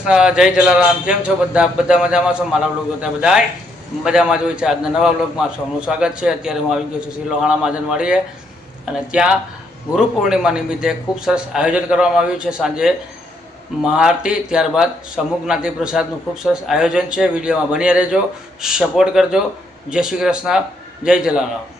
કૃષ્ણ, જય જલારામ, કેમ છો બધા? બધા મજામાં છો? મારા બ્લોગ જોતા બધા મજામાં જ હોય છે. આજના નવા બ્લોગમાં સૌનું સ્વાગત છે. અત્યારે હું આવી ગયો છું શ્રી લોહાણા મહાજનવાડીએ અને ત્યાં ગુરુ પૂર્ણિમા નિમિત્તે ખૂબ સરસ આયોજન કરવામાં આવ્યું છે. સાંજે મહાઆરતી, ત્યારબાદ સમૂહ જ્ઞાતિ પ્રસાદનું ખૂબ સરસ આયોજન છે. વિડીયોમાં બની રહેજો, સપોર્ટ કરજો. જય શ્રી કૃષ્ણ, જય જલારામ.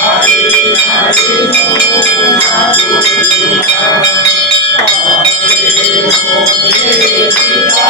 Hare Krishna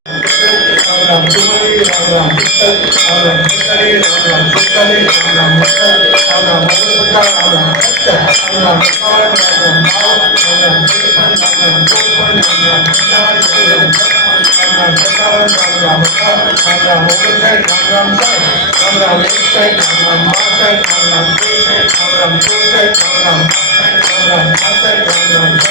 राम तुम्हारे राम राम राम राम तुम्हारे राम राम तुम्हारे राम राम तुम्हारे राम राम भगवता राम राम सत्य राम राम पावन राम राम भाव राम राम चेतन राम राम चोपन राम राम ज्ञान राम राम सतावन राम राम भाव राम राम भगवता राम राम सर राम राम एक सर राम राम माँ सर राम राम दो सर राम राम दो सर राम राम राम राम माँ सर राम राम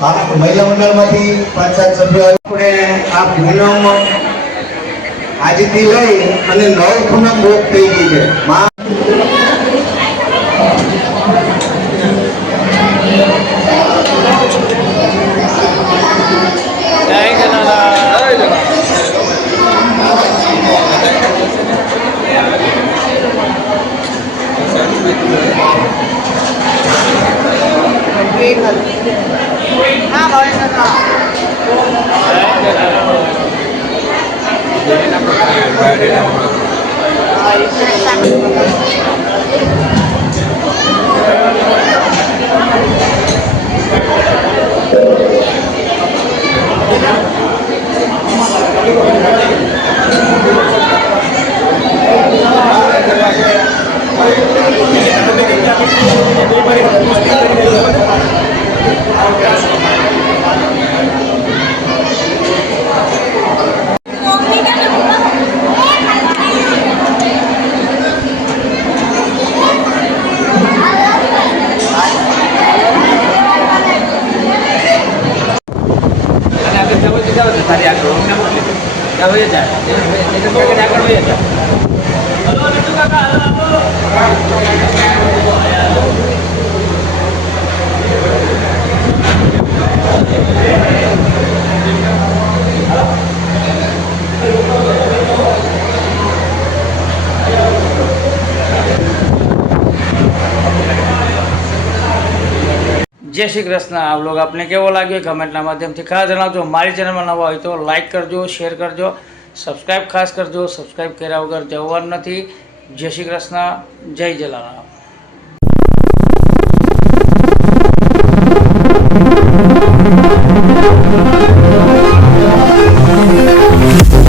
મહિલા મંડળમાંથી પાંચ સાત સભ્યો આપણે આ પૂનમ આજથી લઈ અને નવ પૂનમ બોક થઈ ગઈ છે. qua đi đâu mà Thank you. হয়ে যায় একবার হয়ে যায় Thank you. જય શ્રી કૃષ્ણ. આ બ્લોગ આપને કેવો લાગ્યો કમેન્ટના માધ્યમથી ખાસ જણાવજો. મારી ચેનલમાં નવા હોય તો લાઇક કરજો, શેર કરજો સબસ્ક્રાઈબ ખાસ કરજો. સબસ્ક્રાઈબ કર્યા વગર જવાનું નથી. જય શ્રી કૃષ્ણ. જય જલારામ. Thank